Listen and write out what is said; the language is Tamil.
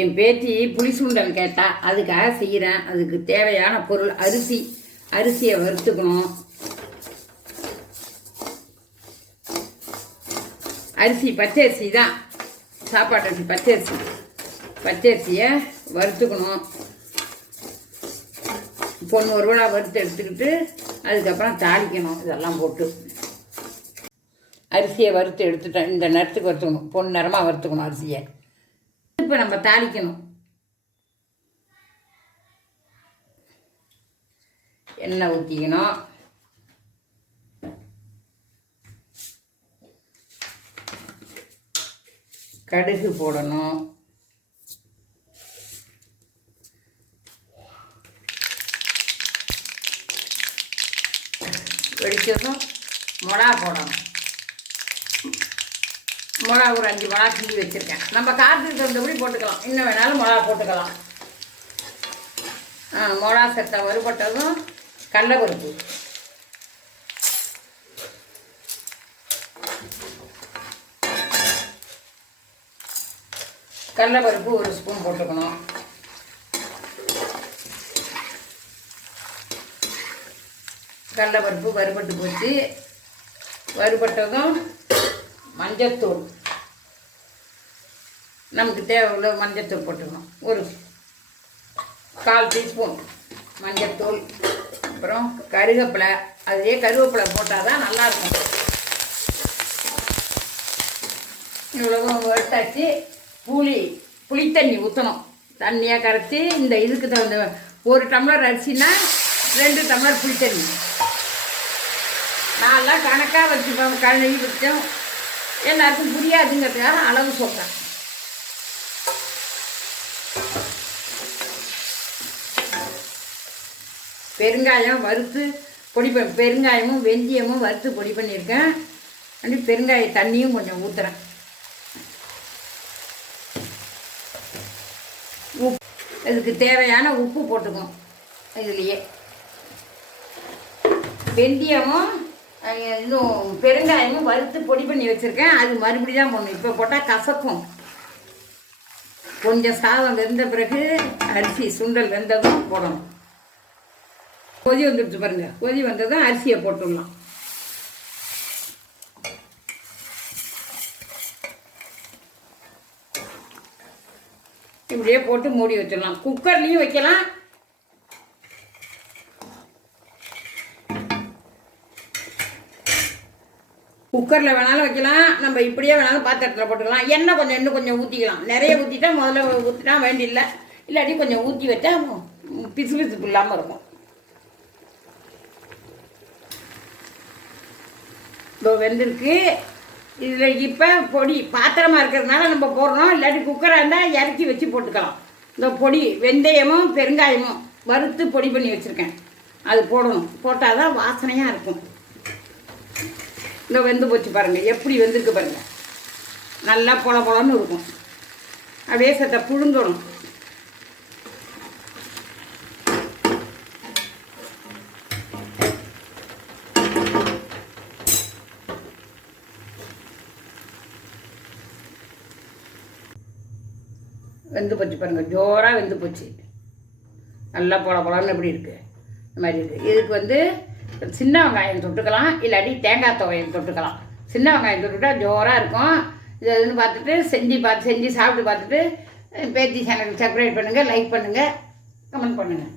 என் பேத்தி புளி சுண்டல் கேட்டா அதுக்காக செய்கிறேன் அதுக்கு தேவையான பொருள் அரிசி. அரிசியை வறுத்துக்கணும். அரிசி பச்சரிசி தான். சாப்பாட்டு அரிசி பச்சரிசி. பச்சரிசியை வறுத்துக்கணும். பொண்ணு ஒரு விழா வறுத்து எடுத்துக்கிட்டு அதுக்கப்புறம் தாளிக்கணும். இதெல்லாம் போட்டு. அரிசியை வறுத்து எடுத்துட்டேன். இந்த நேரத்துக்கு வறுத்துக்கணும். பொண்ணு நேரமாக வறுத்துக்கணும் அரிசியை. இப்போ நம்ம தாளிக்கணும். எண்ணெய் ஊற்றிக்கணும் கடுகு போடணும். வெடிச்சதும் மிளகா போடணும். மிளகா ஒரு அஞ்சு மிளகா கிள்ளி வச்சுருக்கேன். நம்ம காரத்துக்கு தகுந்தபடி போட்டுக்கலாம். இன்னும் வேணாலும் மிளகா போட்டுக்கலாம். ஆ மிளகா சட்டை வறுபட்டதும் கடலப்பருப்பு. கடலப்பருப்பு ஒரு ஸ்பூன் போட்டுக்கணும். கடலப்பருப்பு வறுபட்டு போச்சு. வறுபட்டதும் மஞ்சத்தூள். நமக்கு தேவை மஞ்சத்தூள் போட்டுக்கணும். ஒரு கால் டீஸ்பூன் மஞ்சத்தூள். அப்புறம் கருவேப்பிலை அதுலேயே கருவேப்பிலை போட்டால் தான் நல்லாயிருக்கும். இவ்வளவும் எடுத்தாச்சு புளி புளித்தண்ணி ஊற்றணும் தண்ணியாக கரைச்சி இந்த இதுக்கு தகுந்த ஒரு டம்ளர் அரிசினா ரெண்டு டம்ளர் புளித்தண்ணி. நான்லாம் கணக்காக வச்சுப்பேன் கழுவி வச்சோம். எல்லாருக்கும் புரியாதுங்கிறதுக்காக அளவு சொல்கிறேன் பெருங்காயம் வறுத்து பொடி பண்ண பெருங்காயமும் வெந்தயமும் வறுத்து பொடி பண்ணியிருக்கேன். அப்படி பெருங்காய தண்ணியும் கொஞ்சம் ஊற்றுறேன் உப் இதுக்கு தேவையான உப்பு போட்டுக்கும் இதுலேயே. வெந்தயமும் இன்னும் பெருங்காயமும் வறுத்து பொடி பண்ணி வச்சுருக்கேன். அது மறுபடியும் தான் போடணும். இப்போ போட்டால் கசக்கும். கொஞ்சம் சாதம் வெந்த பிறகு அரிசி சுண்டல் வெந்ததும் போடணும். கொதி வந்துடுச்சு பாருங்கள் கொதி வந்ததும் அரிசியை போட்டுடலாம். இப்படியே போட்டு மூடி வச்சிடலாம். குக்கர்லேயும் வைக்கலாம். குக்கரில் வேணாலும் வைக்கலாம். நம்ம இப்படியே வேணாலும் பாத்திரத்தில் போட்டுக்கலாம். எண்ணெய் கொஞ்சம் இன்னும் கொஞ்சம் ஊற்றிக்கலாம் நிறைய ஊற்றிட்டா முதல்ல ஊற்றினா வேண்டியில்லை. இல்லாட்டி கொஞ்சம் ஊற்றி வச்சா பிசு பிசுப்பு இல்லாமல் இருக்கும். இப்போ வெந்திருக்கு. இதில் இப்போ பொடி பாத்திரமா இருக்கிறதுனால நம்ம போடுறோம் இல்லாட்டி குக்கராக இருந்தால் இறக்கி வச்சு போட்டுக்கலாம். இந்த பொடி வெந்தயமும் பெருங்காயமும் வறுத்து பொடி பண்ணி வச்சுருக்கேன். அது போடணும். போட்டால் தான் வாசனையாக இருக்கும். இந்த வெந்து போச்சு பாருங்கள் எப்படி வெந்திருக்கு பாருங்கள் நல்லா பொல பொலன்னு இருக்கும். அப்படியே சத்த புழுங்கணும். வெந்து போச்சு பாருங்கள் ஜோராக வெந்து போச்சு. நல்லா பொல பொலன்னு எப்படி இருக்குது இந்த மாதிரி இருக்குது இதுக்கு வந்து சின்ன வெங்காயம் தொட்டுக்கலாம் இல்லாட்டி தேங்காய் துவையல் தொட்டுக்கலாம். சின்ன வெங்காயம் தொட்டுட்டா ஜோராக இருக்கும். இது இதுன்னு பார்த்துட்டு செஞ்சு பார்த்து செஞ்சு சாப்பிட்டு பார்த்துட்டு பேத்தி சேனல் சப்ஸ்கிரைப் பண்ணுங்கள் லைக் பண்ணுங்கள் கமெண்ட் பண்ணுங்கள்